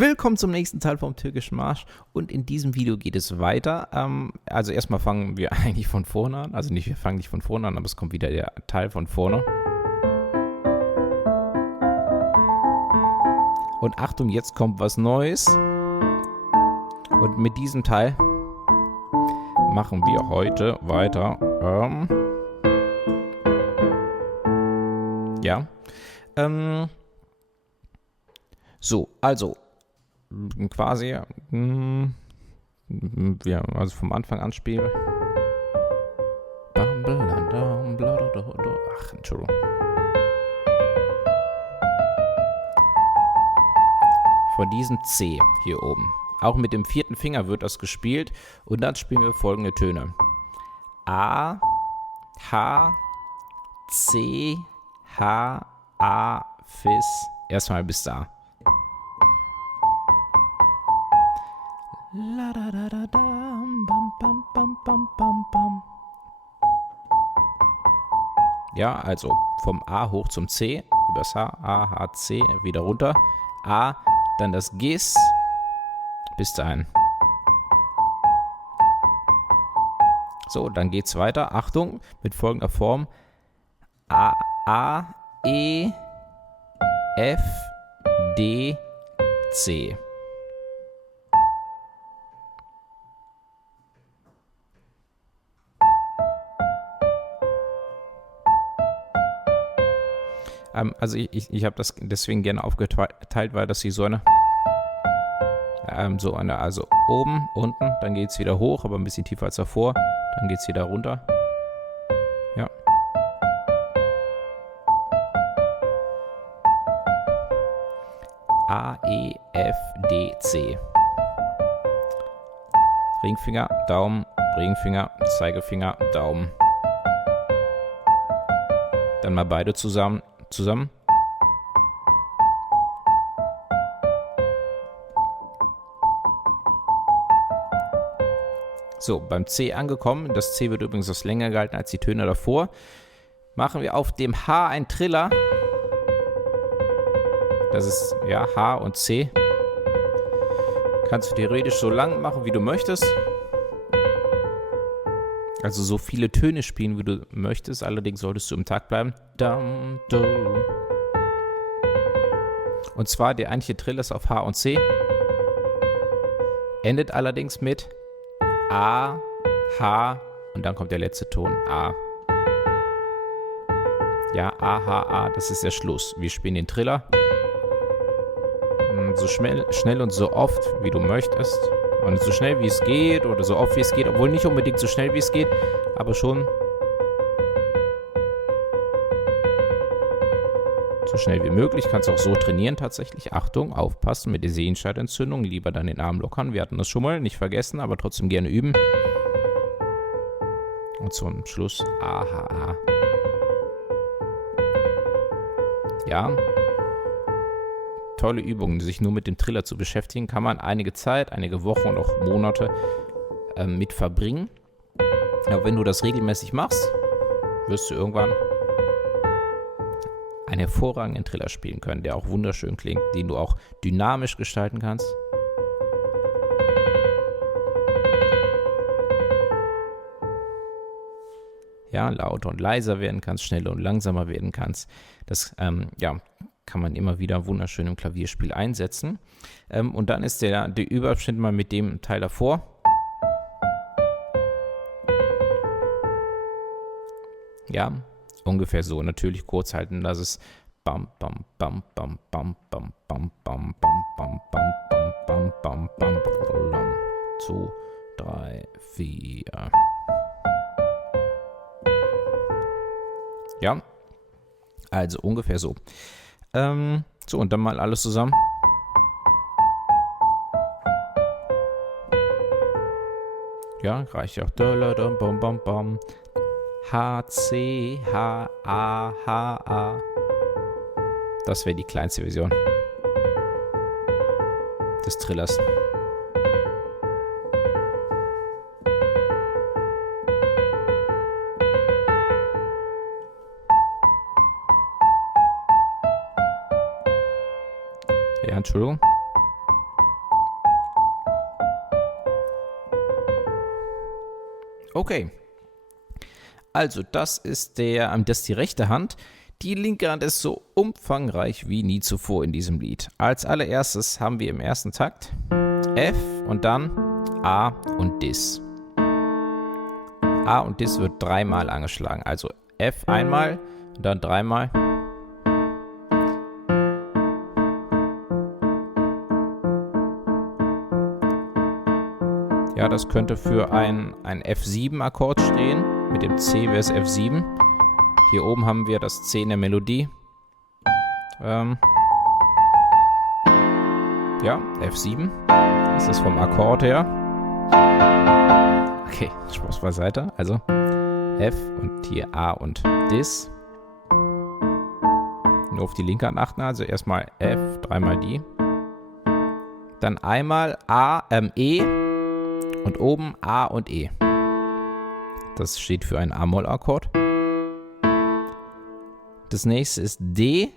Willkommen zum nächsten Teil vom Türkischen Marsch und in diesem Video geht es weiter. Also erstmal fangen wir eigentlich von vorne an. Also nicht, wir fangen nicht von vorne an, aber es kommt wieder der Teil von vorne. Und Achtung, jetzt kommt was Neues. Und mit diesem Teil machen wir heute weiter. So, also quasi, also vom Anfang an spielen. Ach, Entschuldigung. Von diesem C hier oben. Auch mit dem vierten Finger wird das gespielt und dann spielen wir folgende Töne. A, H, C, H, A, Fis. Erstmal bis da. La da da da dam, bam bam bam bam bam bam. Ja, also vom A hoch zum C, übers H, A, H, C, wieder runter. A, dann das Gis, bis dahin. So, dann geht's weiter. Achtung, mit folgender Form. A, A, E, F, D, C. Also ich habe das deswegen gerne aufgeteilt, weil das die Säune also oben, unten, dann geht es wieder hoch, aber ein bisschen tiefer als davor, dann geht es wieder runter. Ja. A, E, F, D, C. Ringfinger, Daumen, Ringfinger, Zeigefinger, Daumen. Dann mal beide zusammen. So, beim C angekommen. Das C wird übrigens was länger gehalten als die Töne davor. Machen wir auf dem H ein Triller. Das ist, ja, H und C. Kannst du theoretisch so lang machen, wie du möchtest. Also so viele Töne spielen, wie du möchtest. Allerdings solltest du im Takt bleiben. Dum, do. Und zwar der eigentliche Triller ist auf H und C. Endet allerdings mit A, H und dann kommt der letzte Ton A. Ja, A, H, A, das ist der Schluss. Wir spielen den Triller. So schnell und so oft, wie du möchtest. Und so schnell wie es geht oder so oft wie es geht, obwohl nicht unbedingt so schnell wie es geht, aber schon so schnell wie möglich. Kannst auch so trainieren tatsächlich. Achtung, aufpassen mit der Sehenscheidentzündung. Lieber dann den Arm lockern. Wir hatten das schon mal, nicht vergessen, aber trotzdem gerne üben. Und zum Schluss A, H, A. Ja. Tolle Übungen, sich nur mit dem Triller zu beschäftigen, kann man einige Zeit, einige Wochen und auch Monate mit verbringen. Aber wenn du das regelmäßig machst, wirst du irgendwann einen hervorragenden Triller spielen können, der auch wunderschön klingt, den du auch dynamisch gestalten kannst. Ja, lauter und leiser werden kannst, schneller und langsamer werden kannst. Das, kann man immer wieder wunderschön im Klavierspiel einsetzen. Und dann ist der Überschnitt mal mit dem Teil davor. Ja, ungefähr so. Natürlich kurz halten, dass es bam bam bam bam bam bam bam bam bam bam bam bam bam bam bam 2, 3, 4. Ja, also ungefähr so. So, und dann mal alles zusammen. Ja, reicht ja auch. H, C, H, A, H, A. Das wäre die kleinste Version des Trillers. Ja, Entschuldigung. Okay. Also, das ist die rechte Hand. Die linke Hand ist so umfangreich wie nie zuvor in diesem Lied. Als allererstes haben wir im ersten Takt F und dann A und Dis. A und Dis wird dreimal angeschlagen. Also F einmal und dann dreimal. Ja, das könnte für ein F7-Akkord stehen. Mit dem C wäre es F7. Hier oben haben wir das C in der Melodie. Ja, F7. Das ist vom Akkord her. Okay, Spaß beiseite. Also F und hier A und Dis. Nur auf die linke Hand achten. Also erstmal F, dreimal die. Dann einmal E und oben A und E. Das steht für einen A-Moll-Akkord. Das nächste ist D,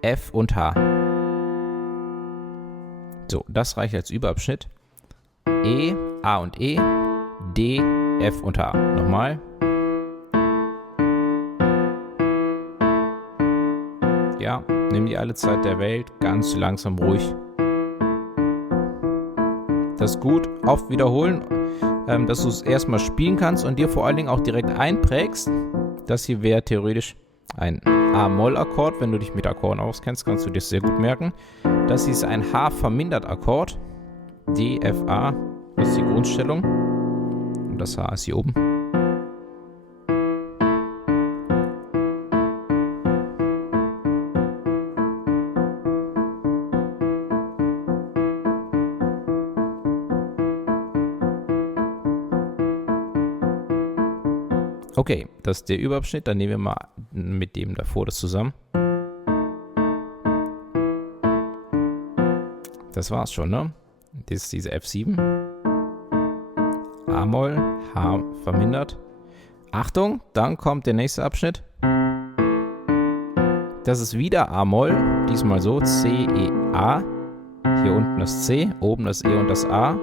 F und H. So, das reicht als Überabschnitt. E, A und E, D, F und H. Nochmal. Ja, nimm dir alle Zeit der Welt, ganz langsam ruhig. Das ist gut, oft wiederholen, dass du es erstmal spielen kannst und dir vor allen Dingen auch direkt einprägst. Das hier wäre theoretisch ein A-Moll-Akkord. Wenn du dich mit Akkorden auskennst, kannst du dir das sehr gut merken. Das hier ist ein H-Vermindert-Akkord. D, F, A, das ist die Grundstellung. Und das H ist hier oben. Okay, das ist der Überabschnitt. Dann nehmen wir mal mit dem davor das zusammen. Das war's schon, ne? Das ist diese F7. A-Moll, H vermindert. Achtung, dann kommt der nächste Abschnitt. Das ist wieder A-Moll, diesmal so, C, E, A. Hier unten das C, oben das E und das A.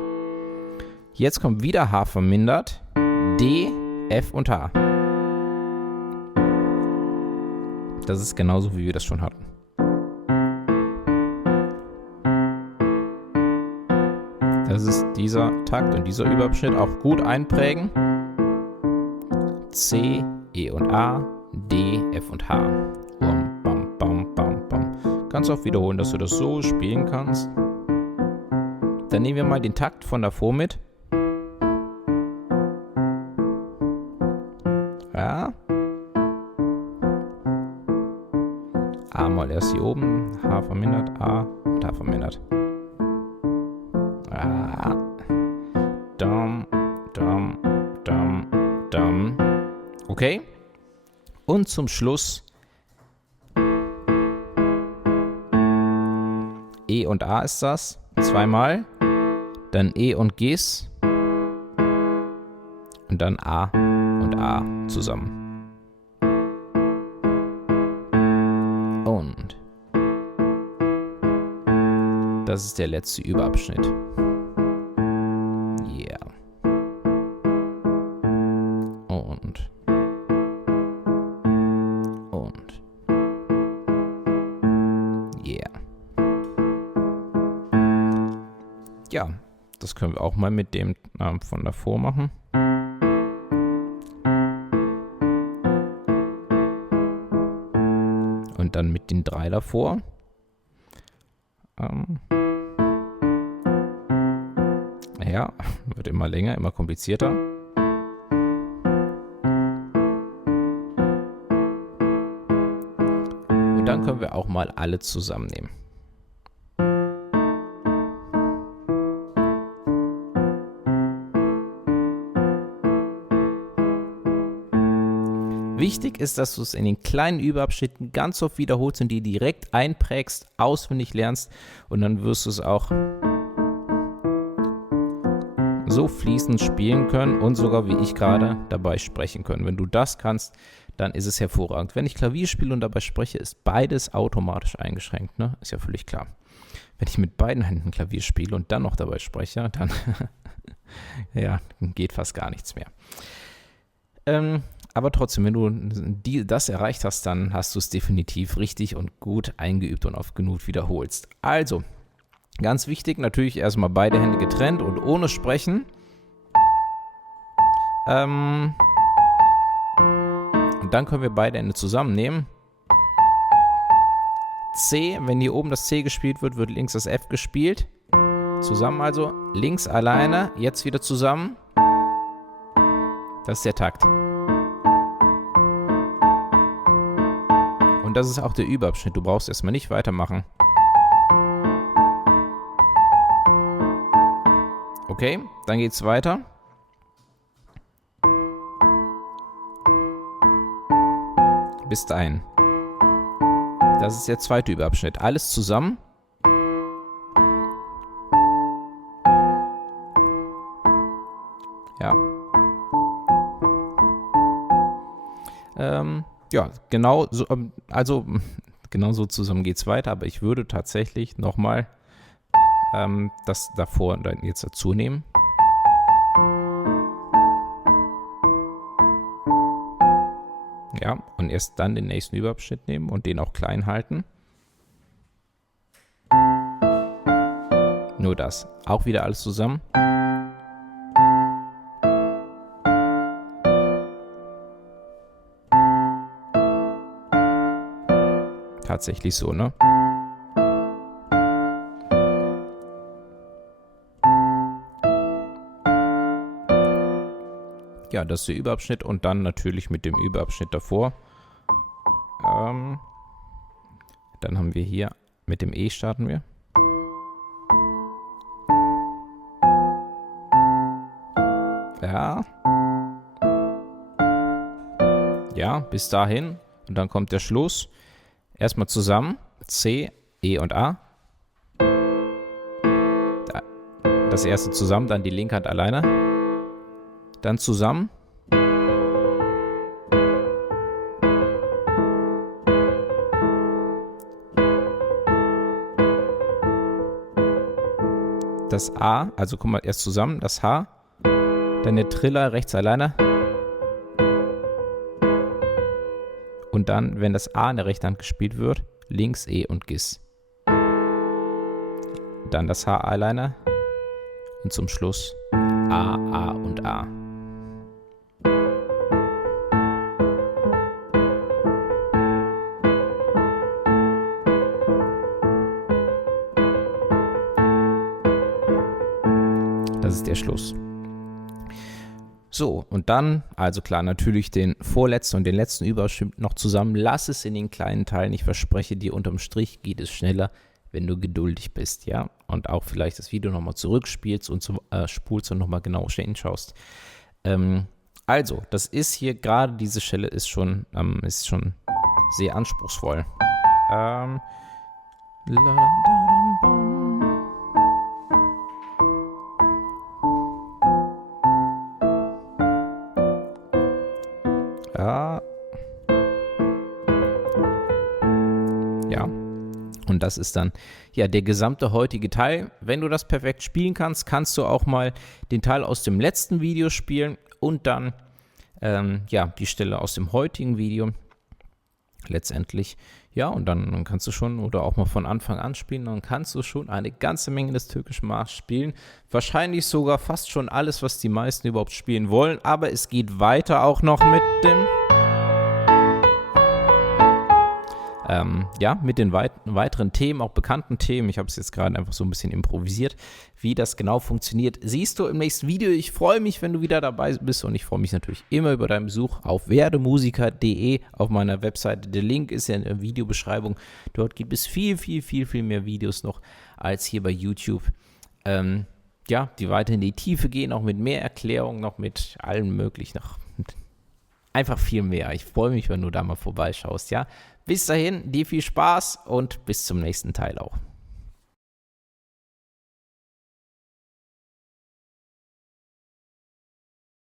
Jetzt kommt wieder H vermindert, D, F und H. Das ist genauso, wie wir das schon hatten. Das ist dieser Takt und dieser Überabschnitt. Auch gut einprägen. C, E und A, D, F und H. Bam, bam, bam, bam, bam. Kannst auch wiederholen, dass du das so spielen kannst. Dann nehmen wir mal den Takt von davor mit. Ja. A-Moll erst hier oben, H vermindert, A und H vermindert. Ah. Dum, dum, dum, dum. Okay. Und zum Schluss E und A ist das. Zweimal. Dann E und Gs. Und dann A und A zusammen. Und das ist der letzte Überabschnitt. Yeah. Und. Yeah. Ja, das können wir auch mal mit dem von davor machen. Und dann mit den 3 davor. Ja, wird immer länger, immer komplizierter. Und dann können wir auch mal alle zusammennehmen. Wichtig ist, dass du es in den kleinen Überabschnitten ganz oft wiederholst und dir direkt einprägst, auswendig lernst und dann wirst du es auch so fließend spielen können und sogar wie ich gerade dabei sprechen können. Wenn du das kannst, dann ist es hervorragend. Wenn ich Klavier spiele und dabei spreche, ist beides automatisch eingeschränkt, ne? Ist ja völlig klar. Wenn ich mit beiden Händen Klavier spiele und dann noch dabei spreche, dann Ja, geht fast gar nichts mehr. Aber trotzdem, wenn du das erreicht hast, dann hast du es definitiv richtig und gut eingeübt und oft genug wiederholst. Also, ganz wichtig, natürlich erstmal beide Hände getrennt und ohne Sprechen. Und dann können wir beide Hände zusammennehmen. C, wenn hier oben das C gespielt wird, wird links das F gespielt. Zusammen also, links alleine, jetzt wieder zusammen. Das ist der Takt. Und das ist auch der Überabschnitt, du brauchst erstmal nicht weitermachen. Okay, dann geht's weiter. Bis dahin. Das ist der zweite Überabschnitt. Alles zusammen. Ja. Ja, genau so, also genau so zusammen geht es weiter, aber ich würde tatsächlich nochmal das davor und dann jetzt dazu nehmen. Ja, und erst dann den nächsten Überabschnitt nehmen und den auch klein halten. Nur das. Auch wieder alles zusammen. Tatsächlich so, ne? Ja, das ist der Überabschnitt und dann natürlich mit dem Überabschnitt davor. Dann haben wir hier, mit dem E starten wir. Ja. Ja, bis dahin. Und dann kommt der Schluss. Erstmal zusammen. C, E und A. Das erste zusammen, dann die linke Hand alleine. Dann zusammen. Das A, also guck mal, erst zusammen, das H. Dann der Triller rechts alleine. Und dann, wenn das A in der rechten Hand gespielt wird, links E und Gis. Dann das H alleine. Und zum Schluss A, A und A. Das ist der Schluss. So, und dann, also klar, natürlich den vorletzten und den letzten Überabschnitt noch zusammen. Lass es in den kleinen Teilen. Ich verspreche dir, unterm Strich geht es schneller, wenn du geduldig bist, ja. Und auch vielleicht das Video nochmal zurückspielst und spulst und nochmal genau hinschaust. Also, das ist hier gerade, diese Stelle ist schon sehr anspruchsvoll. Ja. Und das ist dann ja der gesamte heutige Teil. Wenn du das perfekt spielen kannst, kannst du auch mal den Teil aus dem letzten Video spielen und dann die Stelle aus dem heutigen Video letztendlich. Ja, und dann kannst du schon oder auch mal von Anfang an spielen, dann kannst du schon eine ganze Menge des türkischen Marschs spielen. Wahrscheinlich sogar fast schon alles, was die meisten überhaupt spielen wollen, aber es geht weiter auch noch mit dem mit den weiteren Themen, auch bekannten Themen. Ich habe es jetzt gerade einfach so ein bisschen improvisiert, wie das genau funktioniert. Siehst du im nächsten Video. Ich freue mich, wenn du wieder dabei bist und ich freue mich natürlich immer über deinen Besuch auf werdemusiker.de auf meiner Webseite. Der Link ist ja in der Videobeschreibung. Dort gibt es viel, viel, viel, viel mehr Videos noch als hier bei YouTube. Die weiter in die Tiefe gehen, auch mit mehr Erklärungen, noch mit allem möglichen, noch einfach viel mehr. Ich freue mich, wenn du da mal vorbeischaust, ja. Bis dahin, dir viel Spaß und bis zum nächsten Teil auch.